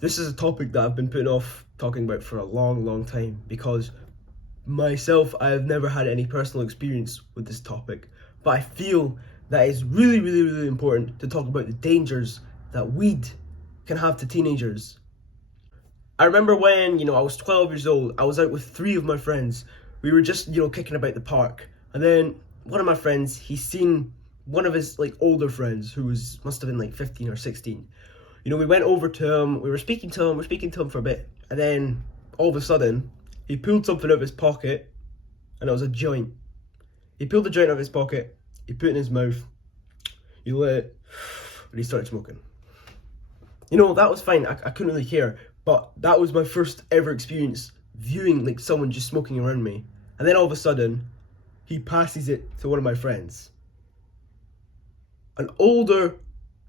This is a topic that I've been putting off talking about for a long time because myself, I have never had any personal experience with this topic, but I feel that it's really important to talk about the dangers that weed can have to teenagers. I remember when, I was 12 years old, I was out with three of my friends. We were just, kicking about the park. And then one of my friends, he's seen one of his older friends who must have been 15 or 16. We went over to him, we were speaking to him for a bit, and then all of a sudden, he pulled something out of his pocket, and it was a joint. He pulled the joint out of his pocket, he put it in his mouth, he lit it, and he started smoking. That was fine, I couldn't really care, but that was my first ever experience viewing someone just smoking around me. And then all of a sudden, he passes it to one of my friends. An older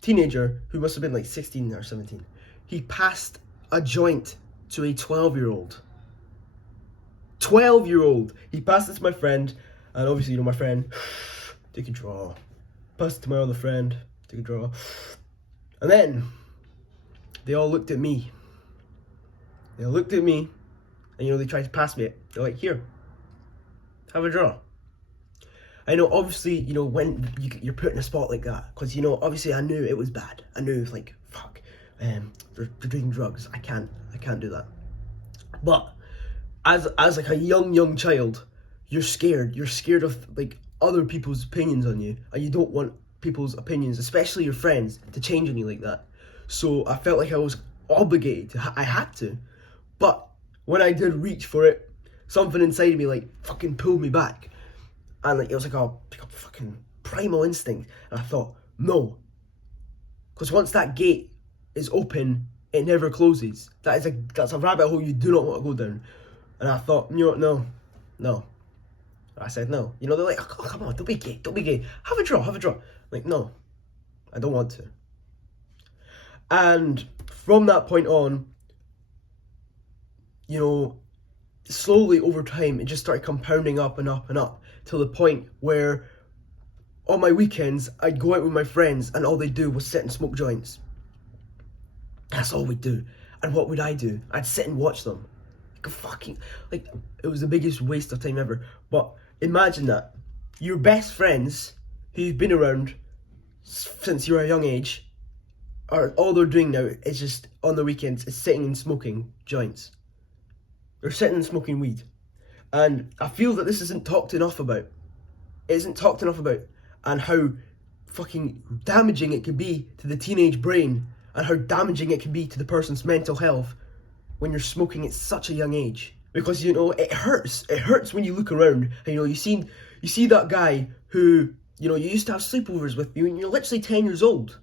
teenager who must have been 16 or 17. He passed a joint to a 12-year-old. 12-year-old. He passed it to my friend, and obviously, my friend, take a draw. Passed it to my other friend, take a draw. And then, they all looked at me. And, they tried to pass me it. They're like, here, have a draw. I know, obviously, when you're put in a spot like that, because, obviously I knew it was bad. I knew, fuck, they're doing drugs. I can't do that. But as a young child, you're scared. You're scared of, other people's opinions on you, and you don't want people's opinions, especially your friends, to change on you like that. So I felt like I was obligated I had to. But when I did reach for it, something inside of me, fucking pulled me back. And it was a fucking primal instinct. And I thought, no. Because once that gate is open, it never closes. That's a rabbit hole you do not want to go down. And I thought, no. I said no. They're like, oh, come on, don't be gay. Have a draw. No, I don't want to. And from that point on, slowly over time, it just started compounding up and up till the point where on my weekends, I'd go out with my friends and all they'd do was sit and smoke joints. That's all we'd do. And what would I do? I'd sit and watch them. It was the biggest waste of time ever. But imagine that. Your best friends, who you've been around since you were a young age, all they're doing now is just, on the weekends, is sitting and smoking joints. They're sitting and smoking weed. And I feel that this isn't talked enough about. It isn't talked enough about. And how fucking damaging it can be to the teenage brain. And how damaging it can be to the person's mental health when you're smoking at such a young age. Because, it hurts. It hurts when you look around and, you see that guy who, you used to have sleepovers with you and you're literally 10 years old.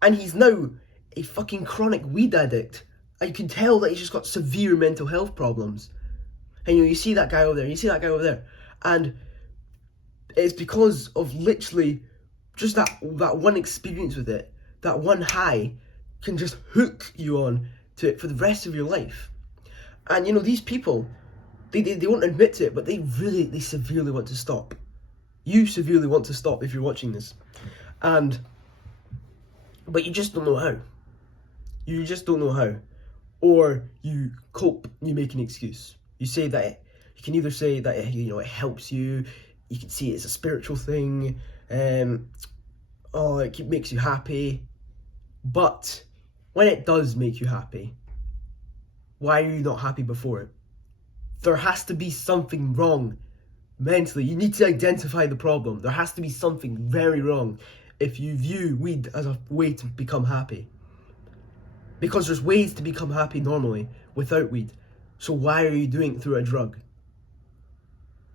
And he's now a fucking chronic weed addict. And you can tell that he's just got severe mental health problems. And you see that guy over there, and it's because of literally just that one experience with it, that one high can just hook you on to it for the rest of your life. And these people, they won't admit to it, but they severely want to stop. You severely want to stop if you're watching this. But you just don't know how. You just don't know how. Or you cope, you make an excuse. You say that you can either say that it helps you. You can see it as a spiritual thing. It makes you happy. But when it does make you happy, why are you not happy before it? There has to be something wrong mentally. You need to identify the problem. There has to be something very wrong if you view weed as a way to become happy. Because there's ways to become happy normally without weed. So why are you doing it through a drug?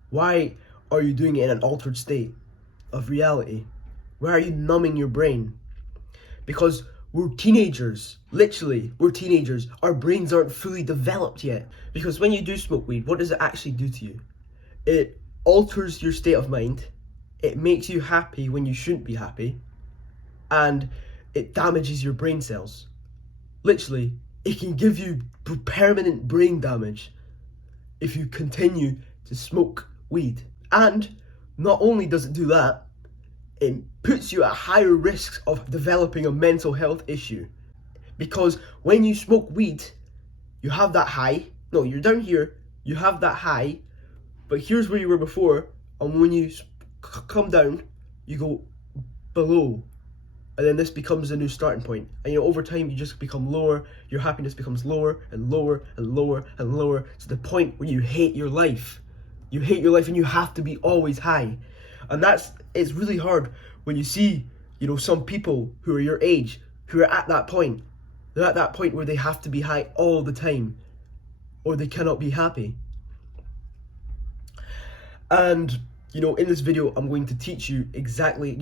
Why are you doing it in an altered state of reality? Why are you numbing your brain? Because we're teenagers. Literally, we're teenagers. Our brains aren't fully developed yet. Because when you do smoke weed, what does it actually do to you? It alters your state of mind. It makes you happy when you shouldn't be happy. And it damages your brain cells. Literally, it can give you permanent brain damage if you continue to smoke weed. And not only does it do that, it puts you at higher risks of developing a mental health issue. Because when you smoke weed, you have that high. No, you're down here, you have that high, but here's where you were before, and when you come down, you go below. And then this becomes a new starting point. And over time, you just become lower, your happiness becomes lower and lower and lower and lower, to the point where you hate your life. You hate your life and you have to be always high. And it's really hard when you see, some people who are your age, who are at that point. They're at that point where they have to be high all the time, or they cannot be happy. And, in this video, I'm going to teach you exactly,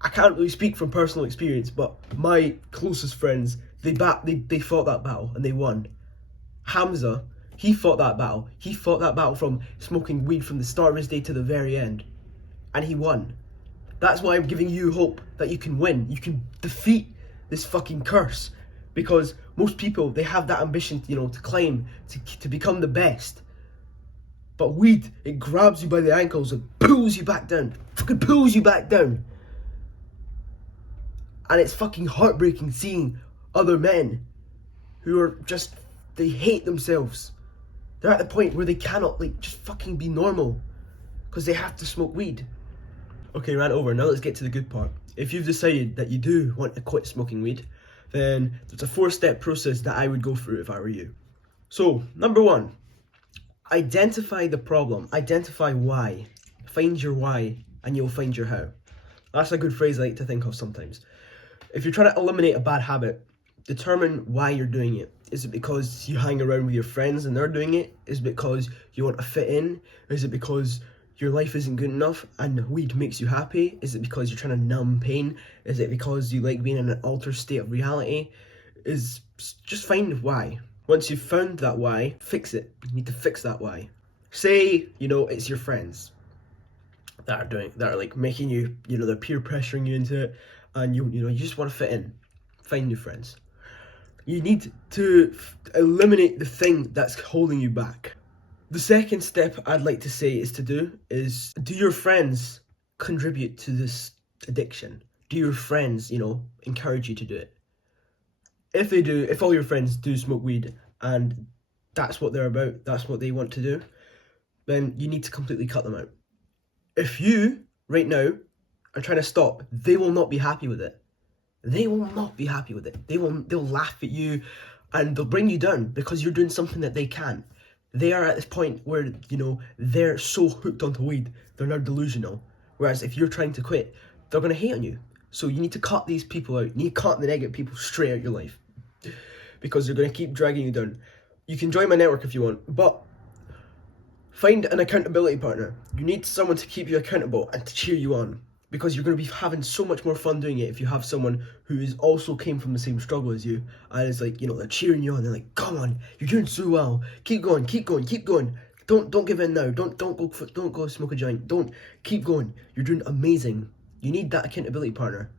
I can't really speak from personal experience, but my closest friends, they fought that battle and they won. Hamza, he fought that battle. He fought that battle from smoking weed from the start of his day to the very end. And he won. That's why I'm giving you hope that you can win. You can defeat this fucking curse. Because most people, they have that ambition, to climb, to become the best. But weed, it grabs you by the ankles and pulls you back down. Fucking pulls you back down. And it's fucking heartbreaking seeing other men who are just, they hate themselves. They're at the point where they cannot, just fucking be normal. Because they have to smoke weed. Okay, rant over. Now let's get to the good part. If you've decided that you do want to quit smoking weed, then there's a 4-step process that I would go through if I were you. So, number 1, identify the problem. Identify why. Find your why, and you'll find your how. That's a good phrase I like to think of sometimes. If you're trying to eliminate a bad habit, determine why you're doing it. Is it because you hang around with your friends and they're doing it? Is it because you want to fit in? Is it because your life isn't good enough and weed makes you happy? Is it because you're trying to numb pain? Is it because you like being in an altered state of reality? Just find why. Once you've found that why, fix it. You need to fix that why. Say, it's your friends that are like making you, they're peer pressuring you into it, and you just want to fit in. Find new friends. You need to eliminate the thing that's holding you back. The second step I'd like to say do your friends contribute to this addiction? Do your friends, encourage you to do it? If they do, if all your friends do smoke weed and that's what they're about, that's what they want to do, then you need to completely cut them out. If you, right now, are trying to stop, they will not be happy with it. They will not be happy with it. They'll laugh at you and they'll bring you down because you're doing something that they can't. They are at this point where, they're so hooked onto weed, they're now delusional. Whereas if you're trying to quit, they're going to hate on you. So you need to cut these people out. You need to cut the negative people straight out of your life. Because they're going to keep dragging you down. You can join my network if you want, but find an accountability partner. You need someone to keep you accountable and to cheer you on. Because you're going to be having so much more fun doing it if you have someone who is also came from the same struggle as you, and it's like, they're cheering you on. They're like, come on, you're doing so well. Keep going, keep going, keep going. Don't give in now. Don't go smoke a joint. Don't keep going. You're doing amazing. You need that accountability partner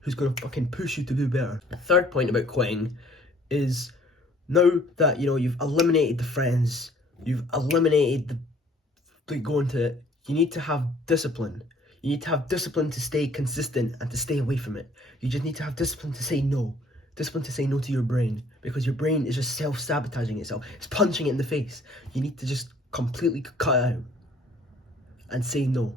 who's going to fucking push you to do better. The third point about quitting is, now that you've eliminated the friends, you've eliminated the going to it, you need to have discipline. You need to have discipline to stay consistent and to stay away from it. You just need to have discipline to say no. Discipline to say no to your brain, because your brain is just self-sabotaging itself. It's punching it in the face. You need to just completely cut it out and say no.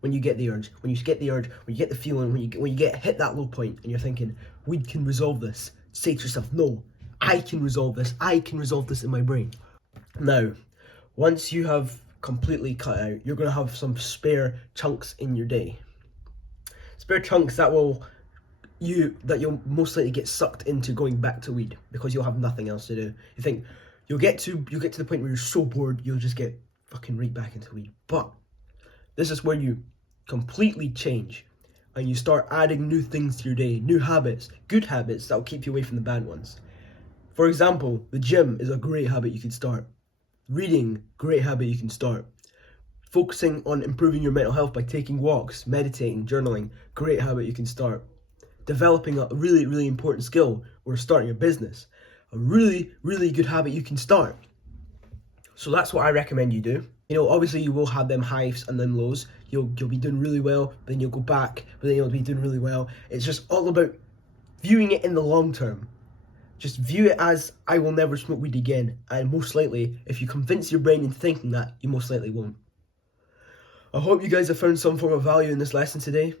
When you get the urge, when you get the feeling, when you get hit that low point and you're thinking, weed can resolve this, say to yourself, no, I can resolve this. I can resolve this in my brain. Now, once you have completely cut out, you're going to have some spare chunks in your day. Spare chunks that you'll most likely get sucked into going back to weed, because you'll have nothing else to do. You think you'll get to the point where you're so bored you'll just get fucking right back into weed. But this is where you completely change and you start adding new things to your day, new habits, good habits that'll keep you away from the bad ones. For example, the gym is a great habit you can start. Reading, great habit you can start. Focusing on improving your mental health by taking walks, meditating, journaling, great habit you can start. Developing a really, really important skill, or starting a business, a really, really good habit you can start. So that's what I recommend you do. Obviously you will have them highs and them lows. You'll be doing really well, but then you'll go back, but then you'll be doing really well. It's just all about viewing it in the long term. Just view it as I will never smoke weed again, and most likely, if you convince your brain into thinking that, you most likely won't. I hope you guys have found some form of value in this lesson today.